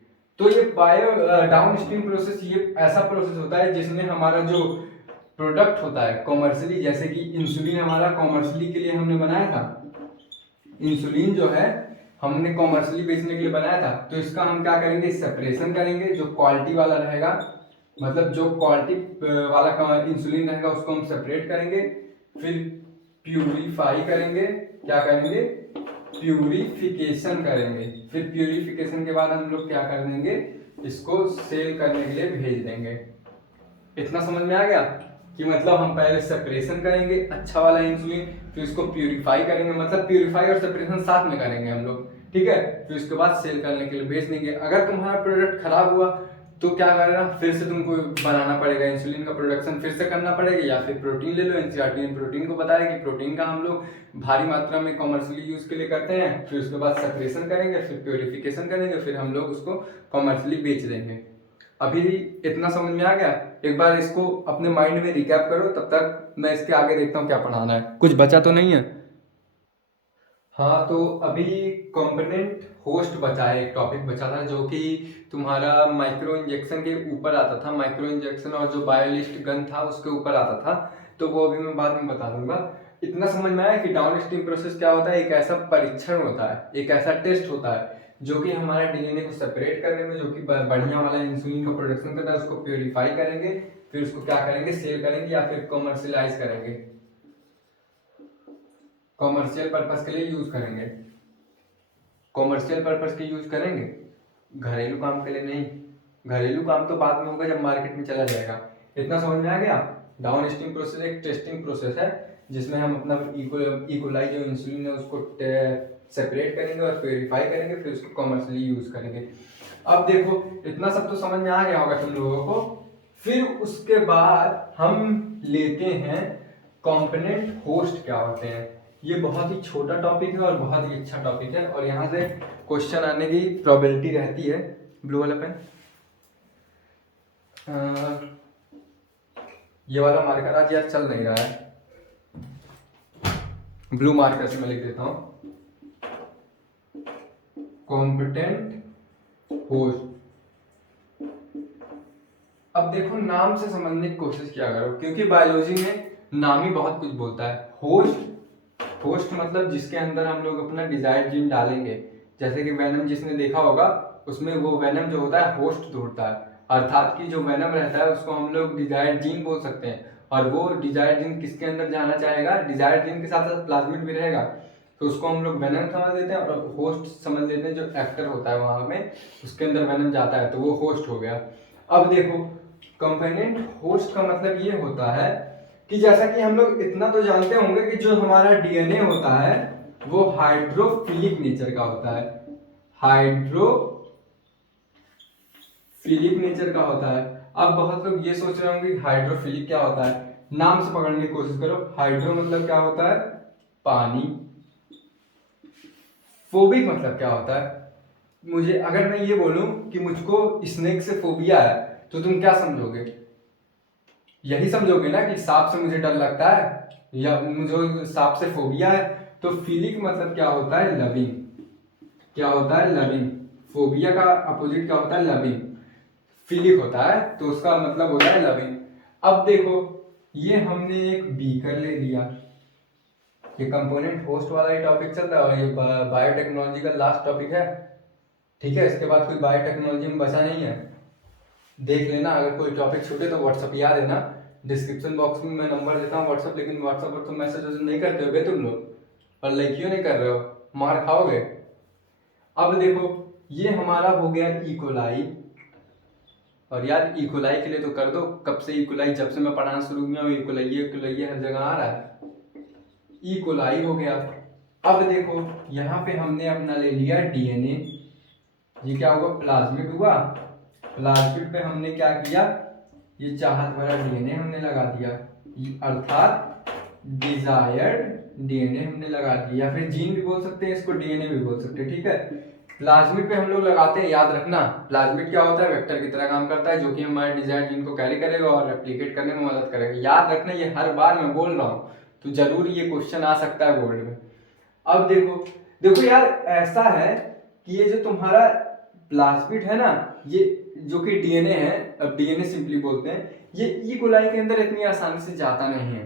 तो ये बायो डाउनस्ट्रीम प्रोसेस ये ऐसा प्रोसेस होता है जिसमें हमारा जो प्रोडक्ट होता है कॉमर्शियली, जैसे कि इंसुलिन हमारा कॉमर्शियली के लिए हमने बनाया था, इंसुलिन जो है हमने कॉमर्शियली बेचने के लिए बनाया था, तो इसका हम क्या करेंगे, सेपरेशन करेंगे, जो क्वालिटी वाला रहेगा, मतलब जो क्वालिटी वाला इंसुलिन रहेगा उसको हम सेपरेट करेंगे, फिर प्यूरिफाई करेंगे, क्या करेंगे, प्यूरिफिकेशन करेंगे, फिर प्यूरिफिकेशन के बाद हम लोग क्या कर देंगे, इसको सेल करने के लिए भेज देंगे। इतना समझ में आ गया कि मतलब हम पहले सेपरेशन करेंगे अच्छा वाला इंसुलिन, फिर उसको प्यूरिफाई करेंगे, मतलब प्यूरिफाई और सेपरेशन साथ में करेंगे हम लोग, ठीक है। फिर उसके बाद सेल करने के लिए भेज देंगे। अगर तुम्हारा प्रोडक्ट खराब हुआ तो क्या करना, फिर से तुमको बनाना पड़ेगा, इंसुलिन का प्रोडक्शन फिर से करना पड़ेगा, या फिर प्रोटीन ले लो। एनसीईआरटी ने प्रोटीन को बताया कि प्रोटीन का हम लोग भारी मात्रा में कॉमर्शियली यूज के लिए करते हैं, फिर उसके बाद सेपरेशन करेंगे, फिर प्योरिफिकेशन करेंगे, फिर हम लोग उसको कॉमर्शियली बेच देंगे। अभी इतना समझ में आ गया, एक बार इसको अपने माइंड में रिकैप करो, तब तक मैं इसके आगे देखता हूँ क्या पढ़ाना है, कुछ बचा तो नहीं है। हाँ, तो अभी कंपोनेंट होस्ट बचा है, एक टॉपिक बचा था जो कि तुम्हारा माइक्रो इंजेक्शन के ऊपर आता था, माइक्रो इंजेक्शन और जो बायोलिस्ट गन था उसके ऊपर आता था, तो वो अभी मैं बाद में बता दूंगा। इतना समझ में आया कि डाउनस्ट्रीम प्रोसेस क्या होता है, एक ऐसा परीक्षण होता है, एक ऐसा टेस्ट होता है जो कि हमारे डीएनए को सेपरेट करने में, जो कि बढ़िया वाला इंसुलिन का प्रोडक्शन करता है, उसको प्योरीफाई करेंगे, फिर उसको क्या करेंगे, सेल करेंगे या फिर कॉमर्शियलाइज करेंगे, कॉमर्शियल पर्पस के लिए यूज करेंगे। कॉमर्शियल पर्पस के यूज करेंगे, घरेलू काम के लिए नहीं, घरेलू काम तो बाद में होगा जब मार्केट में चला जाएगा। इतना समझ में आ गया। डाउनस्ट्रीम प्रोसेस एक टेस्टिंग प्रोसेस है जिसमें हम अपना इकोलाई जो इंसुलिन है उसको सेपरेट करेंगे और प्योरीफाई करेंगे, फिर उसको कॉमर्शियली यूज करेंगे। अब देखो इतना सब तो समझ में आ गया होगा तुम लोगों को। फिर उसके बाद हम लेते हैं कंपोनेंट होस्ट क्या होते हैं। ये बहुत ही छोटा टॉपिक है और बहुत ही अच्छा टॉपिक है, और यहाँ से क्वेश्चन आने की प्रोबेबिलिटी रहती है। ब्लू वाला पेन, ये वाला मार्कर आज यार चल नहीं रहा है, ब्लू मार्कर से मैं लिख देता हूँ, कॉम्पिटेंट होस्ट। अब देखो नाम से समझने की कोशिश किया करो, क्योंकि बायोलॉजी में नाम ही बहुत कुछ बोलता है। होस्ट, होस्ट मतलब जिसके अंदर हम लोग अपना डिजायर्ड जीन डालेंगे, जैसे कि वेनम जिसने देखा होगा उसमें वो वेनम जो होता है होस्ट ढूंढता है, अर्थात कि जो वेनम रहता है उसको हम लोग डिजायर्ड जीन बोल सकते हैं, और वो डिजायर्ड जीन किसके अंदर जाना चाहेगा, डिजायर्ड जीन के साथ साथ प्लाज्मिड भी रहेगा, तो उसको हम लोग वेनम समझ लेते हैं, और होस्ट समझ लेते हैं जो एक्टर होता है वहां में, उसके अंदर वेनम जाता है तो वो होस्ट हो गया। अब देखो कंपोनेंट होस्ट का मतलब ये होता है कि जैसा कि हम लोग इतना तो जानते होंगे कि जो हमारा डीएनए होता है वो हाइड्रोफिलिक नेचर का होता है, हाइड्रोफिलिक नेचर का होता है। अब बहुत लोग ये सोच रहे होंगे कि हाइड्रोफिलिक क्या होता है, नाम से पकड़ने की कोशिश करो। हाइड्रो मतलब क्या होता है, पानी। फोबिक मतलब क्या होता है, मुझे अगर मैं ये बोलूं कि मुझको स्नेक से फोबिया है तो तुम क्या समझोगे, यही समझोगे ना कि सांप से मुझे डर लगता है या मुझे सांप से फोबिया है। तो फिलिक मतलब क्या होता है, लविंग। क्या होता है, लविंग। फोबिया का अपोजिट क्या होता है, लविंग। फिलिक होता है तो उसका मतलब होता है लविंग। अब देखो ये हमने एक बीकर ले लिया, ये कंपोनेंट होस्ट वाला ही टॉपिक चल रहा है और ये बायोटेक्नोलॉजी का लास्ट टॉपिक है, ठीक है। इसके बाद कोई बायोटेक्नोलॉजी में बचा नहीं है, देख लेना। अगर कोई टॉपिक छूटे तो व्हाट्सअप याद है ना, डिस्क्रिप्शन बॉक्स में मैं नंबर देता हूँ व्हाट्सअप, लेकिन व्हाट्सअप पर तो मैसेज नहीं करते हो तुम लोग, और लाइक क्यों नहीं कर रहे हो, मार खाओगे। अब देखो ये हमारा हो गया इकोलाई, और यार इकोलाई के लिए तो कर दो, कब से इकोलाई, जब से मैं पढ़ाना शुरू किया हूँ इकोलाई हर जगह आ रहा है, इकोलाई हो गया। अब देखो यहाँ पे हमने अपना ले लिया डीएनए, ये क्या हुआ, प्लाज्मिड हुआ। प्लाज्मिड पे हमने क्या किया, ये चाहत भरा डीएनए हमने लगा दिया, अर्थात डिजायर्ड डीएनए हमने लगा दिया, या फिर जीन भी बोल सकते हैं इसको, डीएनए भी बोल सकते हैं, ठीक है। प्लाज्मिड पे हम लोग लगाते हैं, याद रखना प्लाज्मिड क्या होता है, वेक्टर की तरह काम करता है, जो कि हमारे डिजायर्ड जीन को कैरी करेगा और रेप्लिकेट करने में मदद करेगा। याद रखना, ये हर बार मैं बोल रहा हूँ, तो जरूर ये क्वेश्चन आ सकता है बोर्ड में। अब देखो देखो यार, ऐसा है कि ये जो तुम्हारा प्लाज्मिड है ना, ये जो कि डीएनए है, अब डीएनए सिंपली बोलते हैं, ये ई कोलाई के अंदर इतनी आसानी से जाता नहीं है।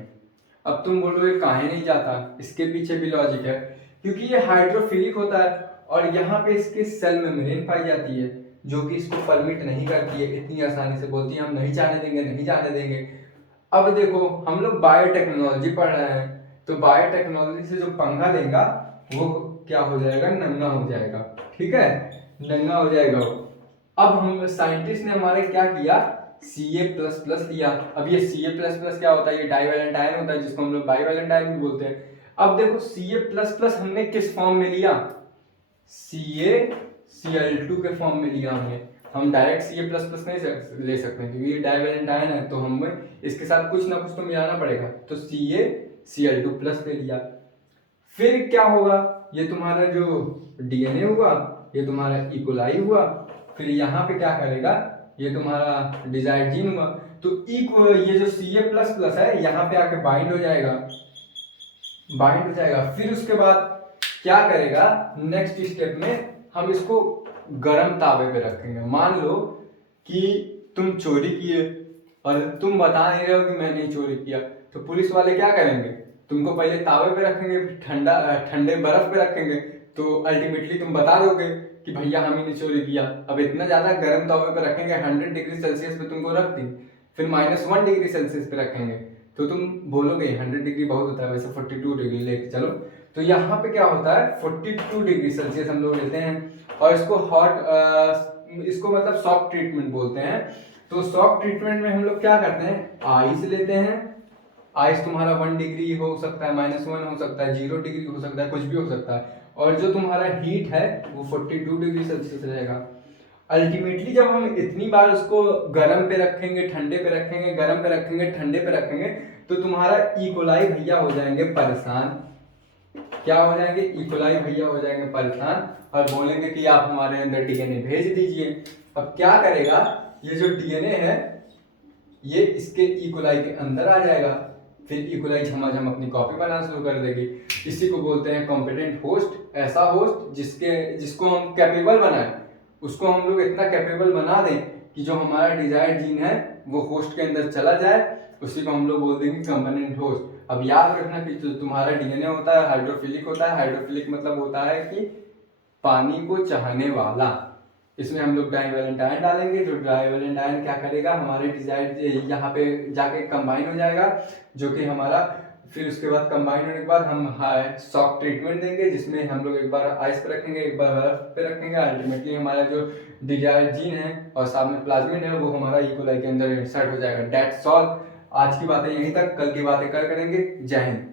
अब तुम बोलोगे काहे नहीं जाता, इसके पीछे भी लॉजिक है, क्योंकि ये हाइड्रोफिलिक होता है और यहाँ पे इसके सेल मेम्ब्रेन पाई जाती है, जो कि इसको परमिट नहीं करती है इतनी आसानी से, बोलती है हम नहीं जाने देंगे, नहीं जाने देंगे। अब देखो हम लोग बायोटेक्नोलॉजी पढ़ रहे हैं, तो बायोटेक्नोलॉजी से जो पंगा लेगा वो क्या हो जाएगा, नंगा हो जाएगा, ठीक है, नंगा हो जाएगा वो। अब हम साइंटिस्ट ने हमारे क्या किया, Ca++ लिया। अब ये Ca++ क्या होता है, ये डाइवैलेंट आयन होता है, जिसको हम लोग बाइवैलेंट भी बोलते हैं। अब देखो Ca++ हमने किस फॉर्म में लिया, CaCl2 के फॉर्म में लिया हमने। हम डायरेक्ट Ca++ नहीं ले सकते क्योंकि ये डाइवैलेंट आयन है, तो हमें इसके साथ कुछ ना कुछ तो मिलाना पड़ेगा, तो CaCl2+ ले लिया। फिर क्या होगा, ये तुम्हारा जो डीएनए हुआ, ये तुम्हारा इकोलाई हुआ, फिर यहाँ पे क्या करेगा, ये तुम्हारा डिजायर्ड जीन हुआ, तो ये जो Ca++ है यहाँ पे आके बाइंड हो जाएगा, बाइंड हो जाएगा। फिर उसके बाद क्या करेगा, नेक्स्ट स्टेप में हम इसको गरम तावे पे रखेंगे। मान लो कि तुम चोरी किए और तुम बता नहीं रहे हो कि मैंने चोरी किया, तो पुलिस वाले क्या करेंगे, तुमको पहले तावे पे रखेंगे, फिर ठंडे बर्फ पे रखेंगे, तो अल्टीमेटली तुम बता दोगे कि भैया हम ही ने चोरी किया। अब इतना ज्यादा गर्म तावे पे रखेंगे, 100 डिग्री सेल्सियस पे तुमको रख दी, फिर -1 डिग्री सेल्सियस पे रखेंगे, तो तुम बोलोगे 100 डिग्री बहुत होता है, वैसे 42 डिग्री लेके चलो। तो यहाँ पे क्या होता है, 42 डिग्री सेल्सियस हम लोग लेते हैं, और इसको इसको मतलब सॉफ्ट ट्रीटमेंट बोलते हैं। तो सॉफ्ट ट्रीटमेंट में हम लोग क्या करते हैं, आइस लेते हैं। आइस तुम्हारा 1 डिग्री हो सकता है, -1 हो सकता है, 0 डिग्री हो सकता है, कुछ भी हो सकता है, और जो तुम्हारा हीट है वो 42 डिग्री सेल्सियस रहेगा। अल्टीमेटली जब हम इतनी बार उसको गर्म पे रखेंगे, ठंडे पे रखेंगे, गर्म पे रखेंगे, ठंडे पे रखेंगे, तो तुम्हारा इकोलाई भैया हो जाएंगे परेशान। क्या हो जाएंगे, इकोलाई भैया हो जाएंगे परेशान और बोलेंगे कि आप हमारे अंदर डीएनए भेज दीजिए। अब क्या करेगा, ये जो डीएनए है ये इसके इकोलाई के अंदर आ जाएगा, फिर इकोलाई झमाझम अपनी कॉपी बनाना शुरू कर देगी। इसी को बोलते हैं कॉम्पिटेंट होस्ट, ऐसा होस्ट जिसको हम कैपेबल बनाए, उसको हम लोग इतना कैपेबल बना दें कि जो हमारा डिजायर्ड जीन है वो होस्ट के अंदर चला जाए, उसी को हम लोग बोल देंगे कंपोनेंट होस्ट। अब याद रखना कि जो तुम्हारा डीएनए होता है हाइड्रोफिलिक होता है, हाइड्रोफिलिक मतलब होता है कि पानी को चाहने वाला। इसमें हम लोग डाइवैलेंट आयन डालेंगे, जो डाइवैलेंट आयन क्या करेगा, हमारे डिजायर्ड यहाँ पे जाके कंबाइन हो जाएगा, जो कि हमारा, फिर उसके बाद कंबाइन होने के बाद हम शॉक ट्रीटमेंट देंगे, जिसमें हम लोग एक बार आइस पे रखेंगे, एक बार बर्फ पे रखेंगे। अल्टीमेटली हमारा जो डिजायर्ड जीन है और साथ में प्लाज्मिड है वो हमारा इकोलाई के अंदर इंसर्ट हो जाएगा। That's all. आज की बातें यहीं तक, कल की बातें करेंगे। जय हिंद।